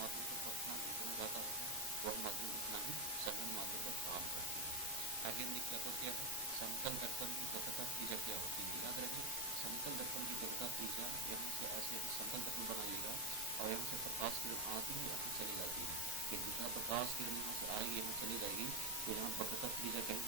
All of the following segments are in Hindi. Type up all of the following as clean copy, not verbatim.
माध्यम का अपवर्तनांक जितना ज़्यादा होगा वह माध्यम उतना ही सघन माध्यम का काम करती है। आगे हम देखिए आपको क्या है, समतल दर्पण की वक्रता त्रिज्या क्या होती है। याद रखिए समतल दर्पण की वक्रता त्रिज्या यहाँ से ऐसे समतल दर्पण बनाइएगा और यहाँ से प्रकाश किरण आती है यहाँ चली जाती है, फिर दूसरा प्रकाश किरण यहाँ से आएगी यहाँ चली जाएगी, तो यहाँ वक्रता त्रिज्या कहीं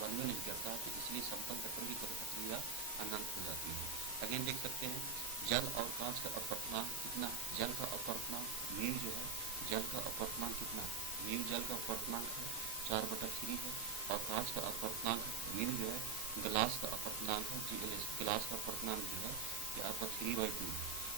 बनवे नहीं करता, तो इसलिए समतल दर्पण की वक्रता त्रिज्या अनंत हो जाती है। अगेन देख सकते हैं जल और कांच का अपवर्तनांक कितना, जल का अपवर्तनांक म्यू जो है, जल का अपवर्तनांक कितना, म्यू जल का अपवर्तनांक है 4/3 है, और कांच का अपवर्तनांक म्यू जो है ग्लास का अपवर्तनांक है, ग्लास का अपवर्तनांक जो है ये आपका 3/2।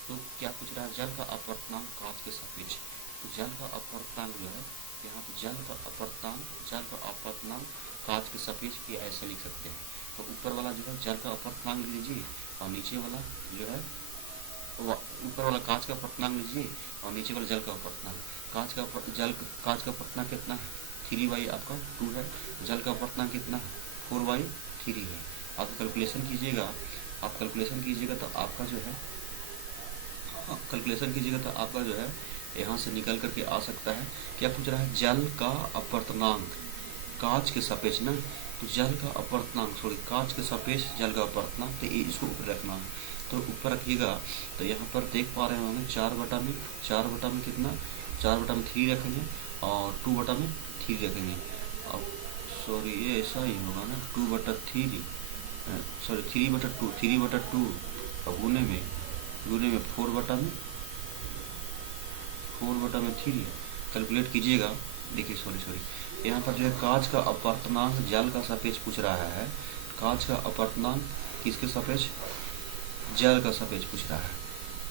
तो क्या पूछ रहा है, जल का अपवर्तनांक कांच के सापेक्ष, तो जल का अपवर्तनांक जो है यहाँ पे जल का अपवर्तनांक कांच के सापेक्ष की ऐसे लिख सकते हैं। तो ऊपर वाला जो है जल का अपवर्तनांक लीजिए और नीचे वाला जो है ऊपर वाला कांच का अपवर्तनांक लीजिए और नीचे वाला जल का अपवर्तनांक। कांच का अपवर्तनांक कितना है 3/2 आपका 2 है, जल का अपवर्तनांक कितना है 4/3 है। आप कैलकुलेशन कीजिएगा तो आपका जो है यहाँ से निकल करके आ सकता है। क्या पूछ रहा है, जल का अपवर्तनांक कांच के सापेक्ष ना, तो जल का अपवर्तनांक कांच के सापेक्ष जल का अपवर्तनांक, तो ये इसको ऊपर रखना है। तो ऊपर रखिएगा तो यहाँ पर देख पा रहे हैं 4/में कितना 4/3 रखेंगे और 2/3 रखेंगे। अब सॉरी ये ऐसा ही होगा ना 2/3 सॉरी 3/2 और गुने में 4/3 कैलकुलेट कीजिएगा। देखिए सॉरी यहाँ पर जो है कांच का अपवर्तनांक जल का सापेक्ष पूछ रहा है, कांच का अपवर्तनांक किसके सापेक्ष, जल का सापेक्ष पूछ रहा है।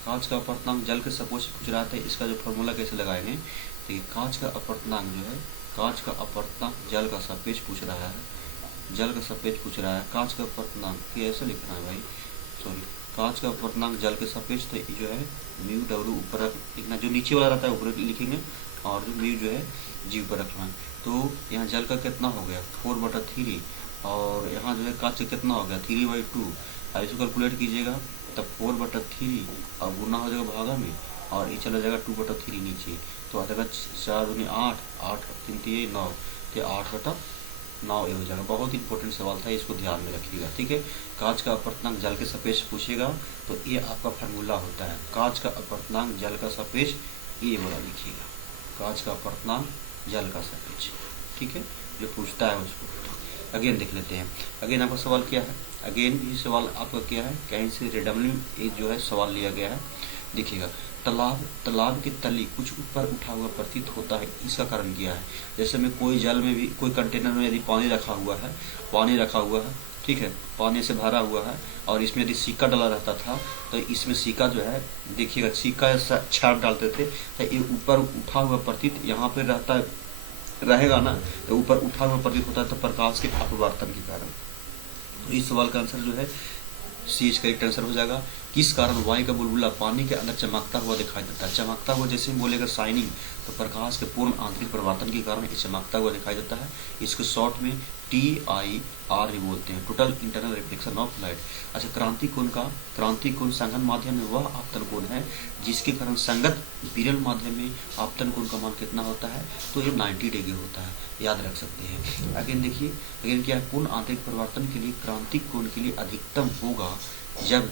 कांच का अपवर्तनांक जल के सापेक्ष पूछ रहा था, इसका जो फॉर्मूला कैसे लगाएंगे, देखिए कांच का अपवर्तनांक जो है कांच का अपवर्तनांक जल का सापेक्ष पूछ रहा है, कांच का अपवर्तनांक कैसे लिखना है भाई, सॉरी कांच का अपवर्तनांक जल के सापेक्ष, तो जो है म्यू डब्ल्यू ऊपर लिखना, जो नीचे वाला रहता है ऊपर लिखेंगे और जो म्यू जो है जी ऊपर रखना है। तो यहाँ जल का कितना हो गया 4/3 और यहाँ जो है कांच का कितना हो गया 3/2। अब इसको कैलकुलेट कीजिएगा तब 4/3 और गुना हो जाएगा भागा में और ये चला जाएगा 2/3 नीचे, तो आ जाएगा 4 दूनी 8, 8 3 3 9, तो 8/9 ये हो जाएगा। बहुत इंपॉर्टेंट सवाल था, इसको ध्यान में रखिएगा, ठीक है। कांच का अपवर्तनांक जल के सापेक्ष पूछेगा तो ये आपका फार्मूला होता है, कांच का अपवर्तनांक जल का सापेक्ष, ये वाला लिखिएगा, कांच का अपवर्तनांक जल का सापेक्ष, ठीक है, जो पूछता है उसको। अगेन देख लेते हैं, अगेन आपका सवाल क्या है, अगेन ये सवाल आपका क्या है, कहीं से रेडमली एक जो है सवाल लिया गया है। देखिएगा तालाब की तली कुछ ऊपर उठा हुआ प्रतीत होता है, इसका कारण क्या है। जैसे में कोई जल में भी कोई कंटेनर में यदि पानी रखा हुआ है, ठीक है, पानी से भरा हुआ है और इसमें यदि सिक्का डाला रहता था तो इसमें सिक्का जो है देखिएगा सिक्का छाप डालते थे तो ये ऊपर उठा हुआ प्रतीत यहाँ पे रहेगा ना, तो ऊपर उठा हुआ प्रतीत होता है तो प्रकाश के अपवर्तन के कारण। तो इस सवाल का आंसर जो है सी करेक्ट आंसर हो जाएगा। किस कारण वायु का बुलबुला पानी के अंदर चमकता हुआ दिखाई देता है। चमकता हुआ जैसे हम बोलेगा शाइनिंग, तो प्रकाश के पूर्ण आंतरिक परिवर्तन के कारण ये चमकता हुआ दिखाई देता है। इसको शॉर्ट में TIR भी बोलते हैं, total internal reflection of light. अच्छा, क्रांति कोण संगत माध्यम में वह आपतन कोण है जिसके कारण संगत विरल माध्यम में आपतन कोण का मान कितना होता है, तो ये 90 डिग्री होता है, याद रख सकते हैं। अगेन देखिए, अगेन क्या है, पूर्ण आंतरिक परिवर्तन के लिए क्रांतिक कोण के लिए अधिकतम होगा जब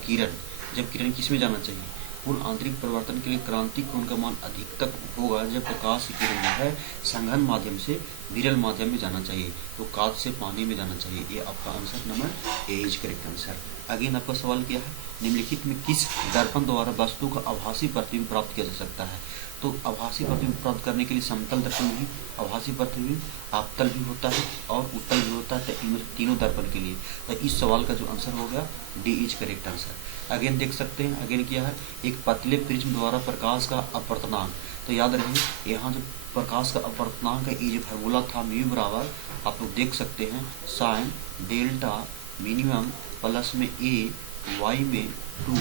किरण किसमें जाना चाहिए, पूर्ण आंतरिक परिवर्तन के लिए क्रांतिक कोण का मान अधिकतम होगा जब प्रकाश की किरण जो है संघन माध्यम से विरल माध्यम में जाना चाहिए, तो कांच से पानी में जाना चाहिए। ये आपका answer number A is correct answer. Again आपका सवाल क्या है, निम्नलिखित में किस दर्पण द्वारा वस्तु का आभासी प्रतिबिंब प्राप्त किया जा सकता है। तो आभासी प्रतिबिंब प्राप्त करने के लिए समतल दर्पण भी आभासी प्रतिबिंब, आपतल भी होता है और उत्तल भी होता है, तो तीनों दर्पण के लिए। तो इस सवाल का जो आंसर हो गया D is correct answer. Again देख सकते हैं, अगेन क्या है, एक पतले प्रिज्म द्वारा प्रकाश का अपवर्तनांक। तो याद रखिए यहाँ जो प्रकाश का अपवर्तनांक है, ये जो फार्मूला था म्यू बराबर आप लोग देख सकते हैं साइन डेल्टा मिनिमम प्लस में ए वाई में 2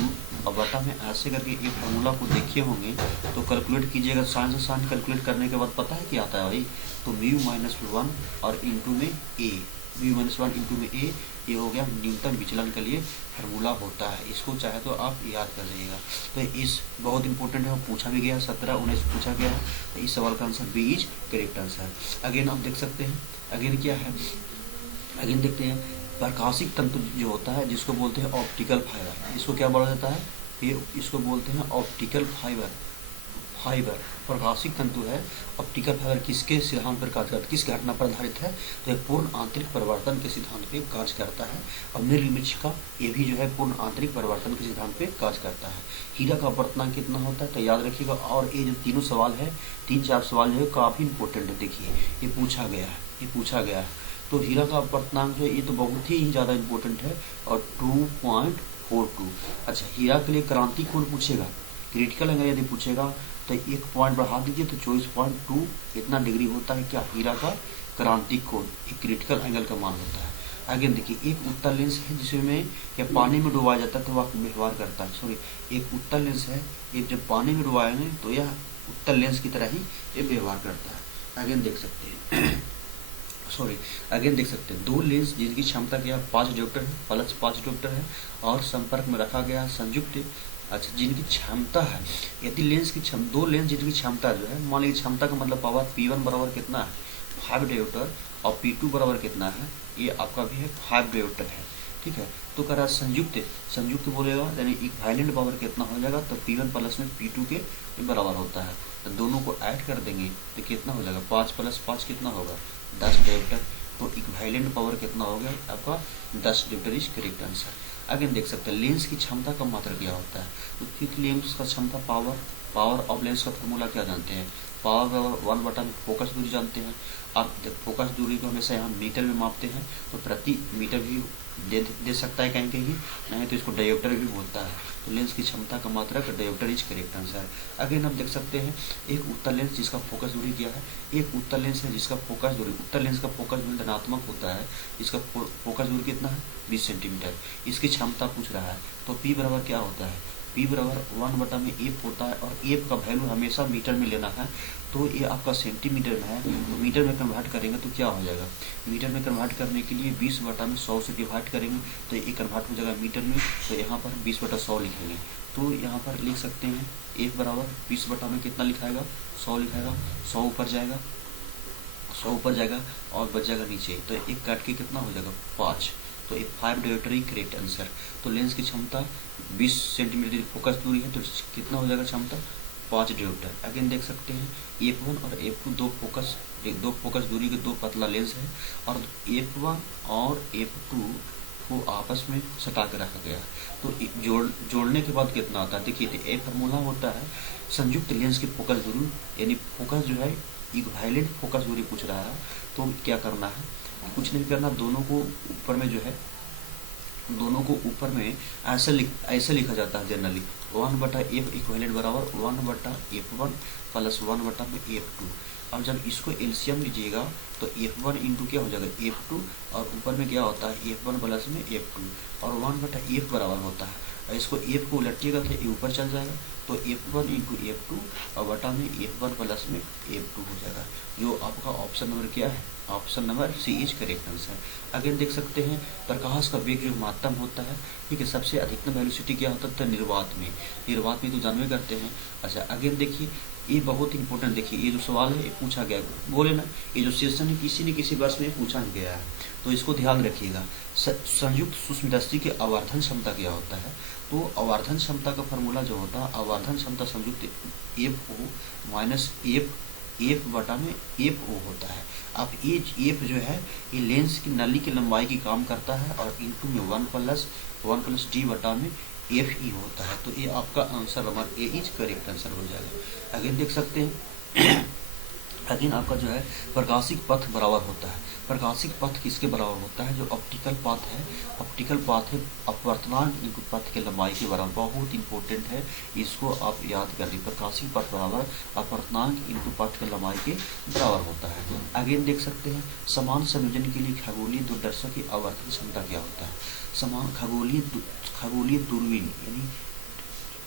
और बटा में ऐसे करके एक फार्मूला को देखे होंगे, तो कैलकुलेट कीजिएगा। साइन से साइन कैलकुलेट करने के बाद पता है क्या आता है भाई, तो म्यू -1 और इंटू में ए, v-1 इंटू में a, ये हो गया न्यूनतम विचलन के लिए फार्मूला होता है। इसको चाहे तो आप याद कर लीजिएगा। तो इस बहुत इंपॉर्टेंट है, वो पूछा भी गया 17-19 पूछा गया है। तो इस सवाल का answer B is correct answer. Again आप देख सकते हैं, अगेन क्या है, अगेन देखते हैं प्रकाशिक तंतु जो होता है जिसको बोलते हैं ऑप्टिकल फाइबर, इसको क्या बोला जाता है, ये इसको बोलते हैं ऑप्टिकल फाइबर। फाइबर प्रकाशिक तंतु है। ऑप्टिकल फाइबर किसके सिद्धांत पर कार्य करता है, किस घटना पर आधारित है, तो ये पूर्ण आंतरिक परिवर्तन के सिद्धांत पे कार्य करता है। और निर्मित का ये भी जो है पूर्ण आंतरिक परिवर्तन के सिद्धांत पे कार्य करता है। हीरा का अपवर्तनांक कितना होता है, तो याद रखिएगा। और ये जो तीनों सवाल है, 3-4 सवाल जो है काफी इंपॉर्टेंट है। देखिए ये पूछा गया है, ये पूछा गया है। तो हीरा का अपवर्तनांक जो है ये तो बहुत ही ज़्यादा इंपॉर्टेंट है, और 2.42। अच्छा, हीरा के लिए क्रांति कोण पूछेगा, क्रिटिकल एंगल यदि पूछेगा तो 1 पॉइंट बढ़ा दीजिए तो 24.2 इतना डिग्री होता है क्या, हीरा का क्रांतिक कोण, एक क्रिटिकल एंगल का मान होता है। आगे देखिए, एक उत्तल लेंस है जिसमें या पानी में डुबाया जाता है तो वह व्यवहार करता है। सॉरी, एक उत्तल लेंस है, ये जब पानी में डुबाएंगे तो यह उत्तल लेंस की तरह ही ये व्यवहार करता है। आगे देख सकते हैं सॉरी, अगेन देख सकते हैं, दो लेंस जिनकी क्षमता क्या 5 डायोप्टर है, प्लस 5 डायोप्टर है, और संपर्क में रखा गया संयुक्त। अच्छा, जिनकी क्षमता है, यदि लेंस की दो लेंस जिनकी क्षमता जो है, मान लीजिए क्षमता का मतलब पावर P1 बराबर कितना है 5 डायोप्टर, और P2 बराबर कितना है, ये आपका भी है 5 डायोप्टर है। ठीक है, तो कह रहा संयुक्त, संयुक्त बोलेगा यानी इक्विवेलेंट पावर कितना हो जाएगा, तो P1 प्लस में P2 के बराबर होता है। तो दोनों को ऐड कर देंगे तो कितना हो जाएगा, 5 + 5 कितना होगा 10 डायोप्टर। तो इक्विवेलेंट पावर कितना हो गया आपका 10 डायोप्टर इज करेक्ट आंसर। आगे देख सकते हैं लेंस की क्षमता का मात्रा क्या होता है, तो क्योंकि लेंस का क्षमता पावर ऑफ लेंस का फॉर्मूला क्या जानते हैं, पावर बराबर 1/, फोकस दूरी जानते हैं। आप फोकस दूरी को हमेशा यहाँ मीटर में मापते हैं, तो प्रति मीटर भी दे सकता है कहीं कहीं, नहीं तो इसको डायोप्टर भी बोलता है। तो लेंस की क्षमता का मात्रक dioptre is correct answer. Again हम देख सकते हैं एक उत्तल लेंस जिसका फोकस दूरी क्या है, एक उत्तल लेंस है जिसका फोकस दूरी, उत्तल लेंस का फोकस दूरी धनात्मक होता है, इसका फोकस दूरी कितना है 20 सेंटीमीटर। इसकी क्षमता पूछ रहा है, तो P बराबर क्या होता है, P बराबर 1/f होता है, और f का वैल्यू हमेशा मीटर में लेना है। तो ये आपका सेंटीमीटर में है, तो मीटर में कन्वर्ट करेंगे तो क्या हो जाएगा, मीटर में कन्वर्ट करने के लिए 20/100 से डिवाइड करेंगे तो ये कन्वर्ट हो जाएगा मीटर में। तो यहाँ पर 20/100 लिखेंगे, तो यहाँ पर लिख सकते हैं f बराबर 20 में कितना लिखाएगा 100 लिखाएगा, 100 ऊपर जाएगा, 100 ऊपर जाएगा और बच जाएगा नीचे, तो एक काट के कितना हो जाएगा 5। तो एक 5 डायोप्टर ही करेक्ट आंसर। तो लेंस की क्षमता 20 सेंटीमीटर फोकस दूरी है, तो कितना हो जाएगा क्षमता 5 डायोप्टर। अगेन देख सकते हैं F1 और F2 दो फोकस दूरी के दो पतला लेंस है, और F1 और F2 को आपस में सटा कर रखा गया। तो जोड़ने के बाद कितना आता है, देखिए एक फार्मूला होता है संयुक्त लेंस की फोकस दूरी, यानी फोकस जो है इक्विवेलेंट फोकस दूरी पूछ रहा है। तो क्या करना है, कुछ नहीं करना, दोनों को ऊपर में जो है, दोनों को ऊपर में ऐसे लिखा जाता है जनरली 1/f इक्विवेलेंट बराबर 1/f1 प्लस 1/f2। अब जब इसको एलसीएम लीजिएगा तो f1 इंटू क्या हो जाएगा f2, और ऊपर में क्या होता है f1 प्लस में f2, और 1/f बराबर होता है। और इसको f को उलटिएगा तो ये ऊपर चल जाएगा, तो f1 इंटू f2 और बटा में f1 प्लस में f2 हो जाएगा। जो आपका ऑप्शन नंबर क्या है, option number C is correct answer. Again देख सकते हैं प्रकाश का वेग जो महत्तम होता है, ठीक है, सबसे अधिकतम वेलोसिटी क्या होता है निर्वात में, निर्वात में तो जानवे करते हैं। अच्छा, अगेन देखिए ये बहुत इंपॉर्टेंट, देखिए ये जो सवाल है ये पूछा गया, बोले ना ये जो सेशन है किसी न किसी वर्ष में पूछा गया है, तो इसको ध्यान रखिएगा। संयुक्त सूक्ष्मदर्शी की आवर्धन क्षमता क्या होता है, तो आवर्धन क्षमता का फॉर्मूला जो होता है, आवर्धन क्षमता संयुक्त FO माइनस f बटा में FO होता है। अब ये f जो है ये लेंस की नली की लंबाई की काम करता है, और इंटू में 1 प्लस d बटा में FE होता है। तो ये आपका answer number A is correct answer हो जाएगा। अगेन देख सकते हैं अगेन आपका जो है प्रकाशिक पथ बराबर होता है, प्रकाशिक पथ किसके बराबर होता है, जो ऑप्टिकल पाथ है, ऑप्टिकल पाथ है अपवर्तनांक इंटू पथ के लंबाई के बराबर, बहुत इंपॉर्टेंट है, इसको आप याद कर लीजिए। प्रकाशिक पथ बराबर अपवर्तनांक इंटू पथ के लंबाई के बराबर होता है। अगेन देख सकते हैं समान संयोजन के लिए खगोलीय दूरदर्शक की आवर्धन क्षमता क्या होता है, समान खगोलीय दूरबीन यानी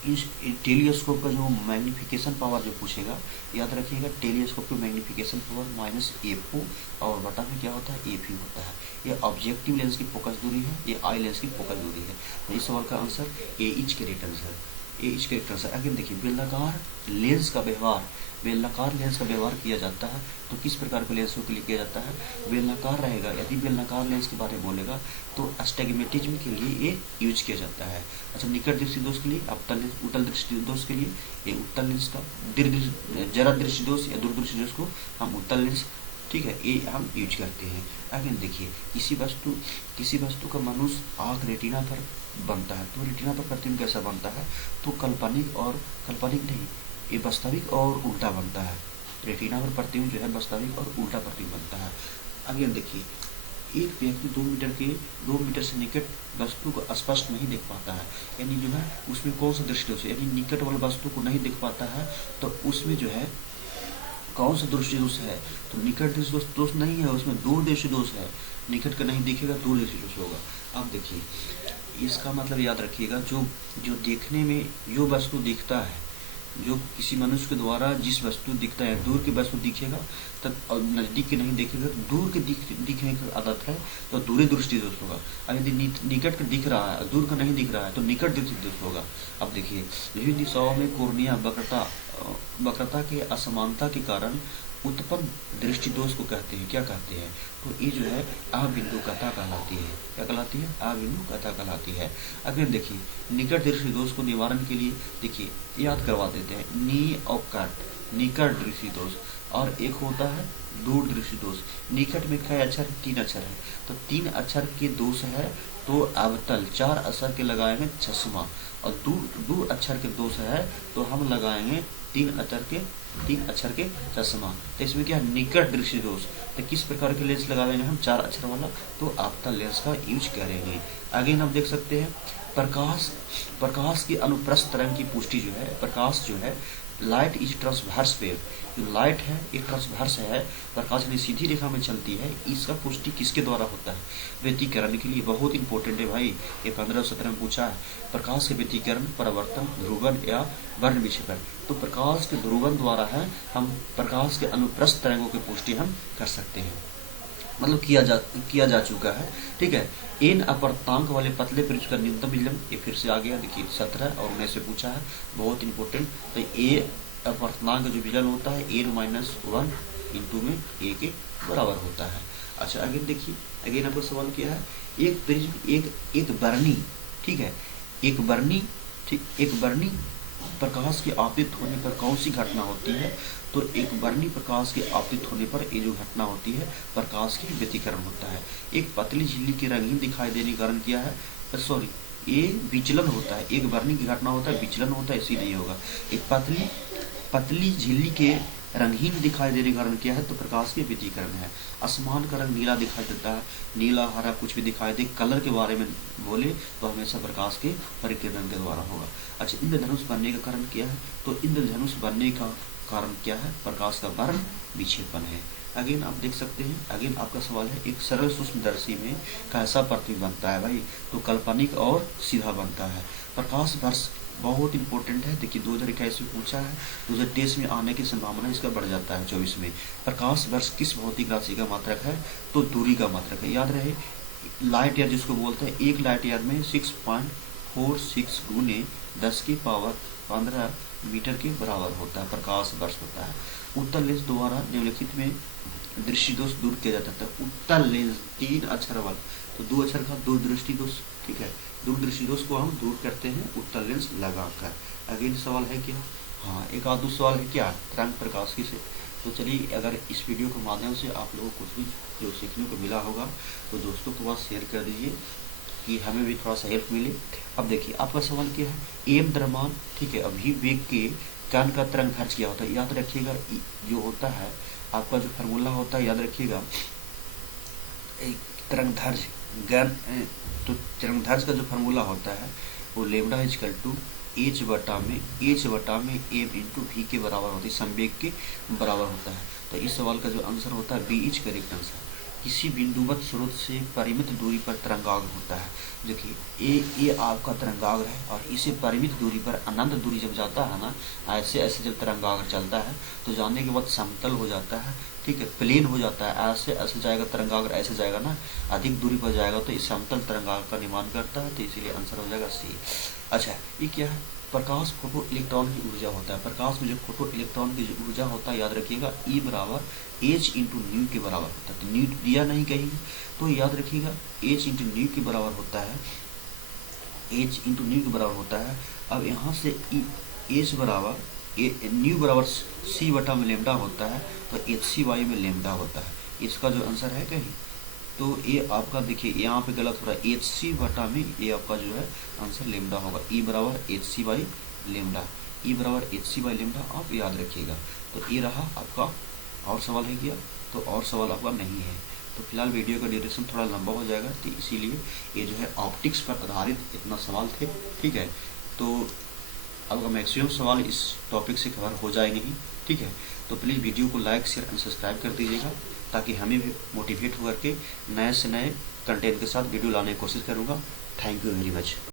इस टेलीस्कोप का जो मैग्नीफिकेशन पावर जो पूछेगा, याद रखिएगा टेलीस्कोप की मैग्नीफिकेशन पावर माइनस एफओ और बटा में क्या होता है एफ होता है। ये ऑब्जेक्टिव लेंस की फोकस दूरी है, ये आई लेंस की फोकस दूरी है। तो इस सवाल का आंसर ए इच कैरेक्टर्स है, ए इच कैरेक्टर्स है। अगेन देखिए बेलनाकार लेंस का व्यवहार, बेलनाकार लेंस का व्यवहार किया जाता है तो किस प्रकार के लेंसों के लिए किया जाता है, बेलनाकार रहेगा। यदि बेलनाकार लेंस के बारे में बोलेगा तो अस्टिग्मेटिज्म के लिए ये यूज किया जाता है। अच्छा, निकट दृष्टि दोष के लिए, उत्तल दृष्टि दोष के लिए ये उत्तल लेंस का, जरा दृष्टि दोष या दूरदृष्टि दोष को हम उत्तल लेंस, ठीक है, ये हम यूज करते हैं। अगेन देखिए किसी वस्तु का मनुष्य आँख रेटिना पर बनता है, तो रेटिना पर प्रतिबिंब कैसा बनता है, तो काल्पनिक नहीं, ये वास्तविक और उल्टा बनता है। रेटिना पर प्रतिबिंब जो है वास्तविक और उल्टा प्रतिबिंब बनता है। अगेन देखिए एक व्यक्ति 2 मीटर से निकट वस्तु को स्पष्ट नहीं देख पाता है, यानी जो है उसमें कौन सा दृष्टि दोष है, यानी निकट वाली वस्तु को नहीं देख पाता है तो उसमें जो है कौन सा दृष्टि दोष है, तो निकट दृष्टि दोष नहीं है, उसमें दूर दृष्टि दोष है। निकट का नहीं दिखेगा, दूर दृष्टि दोष होगा। अब देखिए इसका मतलब याद रखिएगा, जो देखने में जो वस्तु दिखता है, जो किसी मनुष्य के द्वारा जिस वस्तु दिखता है, दूर की वस्तु दिखेगा तब और नजदीक के नहीं देखेगा, दूर के दिखने की आदत है तो दूरी दृष्टि दोष होगा। अब यदि निकट का दिख रहा है दूर का नहीं दिख रहा है तो निकट दृष्टि दोष होगा। अब देखिए विभिन्न दिशाओं में कोर्निया वक्रता के असमानता के कारण उत्पन्न दृष्टि दोष को कहते हैं, क्या कहते हैं, तो ये जो है अबिंदुकता कहलाती है। क्या कहलाती है, अबिंदुकता कहलाती है। अगर देखिए निकट दृष्टि दोष को निवारण के लिए देखिए याद करवा देते हैं, नी और कट निकट दृष्टि दोष, और एक होता है दूर दृष्टि दोष। निकट में कई अक्षर, 3 अक्षर है, तो 3 अक्षर के दोष है तो अवतल, 4 अक्षर के लगाएंगे चश्मा, और दूर अक्षर के दोष है तो हम लगाएंगे 3 अक्षर के चश्मा। तो इसमें क्या निकट दृष्टि दोष, तो किस प्रकार के लेंस लगाएंगे हम, 4 अक्षर वाला, तो अवतल लेंस का यूज करेंगे। आगे हम देख सकते हैं प्रकाश की अनुप्रस्थ तरंग की पुष्टि जो है, प्रकाश जो है लाइट इज ट्रांसवर्स वेव, जो लाइट है ये ट्रांसवर्स है, प्रकाश यानी सीधी रेखा में चलती है, इसका पुष्टि किसके द्वारा होता है, व्यतिकरण के लिए। बहुत इंपॉर्टेंट है भाई, ये 15-17 में पूछा है। प्रकाश के व्यतिकरण, परावर्तन, ध्रुवन या वर्ण विक्षेपण, तो प्रकाश के ध्रुवन द्वारा है हम प्रकाश के अनुप्रस्थ तरंगों की पुष्टि हम कर सकते हैं, मतलब किया जा चुका है, ठीक है। एन अपर्तांक वाले पतले पृष्ठ का न्यूनतम विचलन, ये फिर से आ गया, देखिए 17 और 19 से पूछा है, बहुत इंपॉर्टेंट। तो ए अपर्तांक जो विचलन होता है n-1 इंटू में ए के बराबर होता है। अच्छा अगेन देखिए, अगेन आपको सवाल किया है, एक प्रिज्म एक बरनी, ठीक है, एक बरनी प्रकाश के आपतित होने पर कौन सी घटना होती है, तो एक वर्णी प्रकाश के आपतित होने पर ये जो घटना होती है प्रकाश की व्यतिकरण होता है। एक पतली झिल्ली के रंगीन दिखाई देने का कारण क्या है, सॉरी ये विचलन होता है, एक वर्णी की घटना होता है विचलन होता है, इसी नहीं होगा। एक पतली झिल्ली के रंगहीन दिखाई देने का कारण क्या है, तो प्रकाश के व्यतिकरण है। आसमान का रंग नीला दिखाई देता है, नीला हरा कुछ भी दिखाई दे, कलर के बारे में बोले तो हमेशा प्रकाश के परिकिरण के द्वारा होगा। अच्छा इंद्रधनुष बनने का कारण क्या है, तो इंद्रधनुष बनने का कारण क्या है, प्रकाश का वर्ण विक्षेपण है। अगेन आप देख सकते हैं, अगेन आपका सवाल है, एक सरल सूक्ष्मदर्शी में कैसा प्रतिबिंब बनता है भाई, तो काल्पनिक और सीधा बनता है। प्रकाश वर्ष बहुत इंपॉर्टेंट है, देखिए 2021 में पूछा है, 2023 में आने की संभावना इसका बढ़ जाता है 24 में। प्रकाश वर्ष किस भौतिक राशि का मात्रक है, तो दूरी का मात्रक है। याद रहे लाइट ईयर जिसको बोलते हैं, एक लाइट ईयर में 6.46 गुने 10 की पावर 15 मीटर के बराबर होता है, प्रकाश वर्ष होता है। उत्तल लेंस द्वारा निम्नलिखित में दृष्टि दोष दूर किया जाता है। उत्तल लेंस 3 अक्षर वाला, तो 2 अक्षर का दूरदृष्टि दोष, ठीक है, दूरदृष्टि दोष को हम दूर करते हैं उत्तल लेंस लगाकर। अगेन सवाल है क्या, हाँ एक आध सवाल है क्या, तरंग प्रकाश की से। तो चलिए अगर इस वीडियो के माध्यम से आप लोगों को कुछ भी जो सीखने को मिला होगा तो दोस्तों के पास शेयर कर दीजिए कि हमें भी थोड़ा सा हेल्प मिले। अब देखिए आपका सवाल क्या है, एम द्रव्यमान, ठीक है, अभिवेग के कण का तरंग दैर्घ्य क्या होता है। याद रखिएगा जो होता है आपका जो फार्मूला होता है, याद रखिएगा तरंग दैर्घ्य तो तरंग दैर्घ्य का जो फार्मूला होता है वो लेमडा इक्वल टू एच बटा में एम इंटू वी के बराबर होती है, संवेग के बराबर होता है। तो इस सवाल का जो आंसर होता है बी इज करेक्ट आंसर। किसी बिंदुवत स्रोत से परिमित दूरी पर तरंगाग्र होता है। देखिए ये आपका तरंगाग्र है और इसे परिमित दूरी पर अनंत दूरी जब जाता है ना, ऐसे ऐसे जब तरंगाग्र चलता है तो जाने के बाद समतल हो जाता है, ठीक है, प्लेन हो जाता है, ऐसे ऐसे जाएगा तरंगाग्र, ऐसे जाएगा ना, अधिक दूरी पर जाएगा तो इस समतल तरंगाग्र का निर्माण करता है, तो इसीलिए आंसर हो जाएगा सी। अच्छा, ये क्या है? प्रकाश फोटो इलेक्ट्रॉन की ऊर्जा होता है। प्रकाश में जो फोटो इलेक्ट्रॉन की जो ऊर्जा होता है, याद रखिएगा E बराबर H इंटू न्यू के बराबर होता है। तो न्यू दिया नहीं कहीं, तो याद रखिएगा H इंटू न्यू के बराबर होता है, H इंटू न्यू के बराबर होता है। अब यहाँ से H बराबर न्यू बराबर C बटा में लेमडा होता है, तो HC/y में लेमडा होता है। इसका जो आंसर है कहीं, तो ये आपका देखिए यहाँ पे गलत हो रहा है, HC बटा में ये आपका जो है आंसर लेमडा होगा। E बराबर HC/लेमडा, E बराबर HC/लेमडा, आप याद रखिएगा। तो ये रहा आपका। और सवाल है क्या? तो और सवाल आपका नहीं है। तो फिलहाल वीडियो का ड्यूरेशन थोड़ा लंबा हो जाएगा, तो इसीलिए ये जो है ऑप्टिक्स पर आधारित इतना सवाल थे, ठीक है। तो आपका मैक्सिमम सवाल इस टॉपिक से कवर हो जाएंगे ही, ठीक है। तो प्लीज़ वीडियो को लाइक शेयर एंड सब्सक्राइब कर दीजिएगा, ताकि हमें भी मोटिवेट होकर के नए से नए कंटेंट के साथ वीडियो लाने की कोशिश करूँगा। Thank you very much.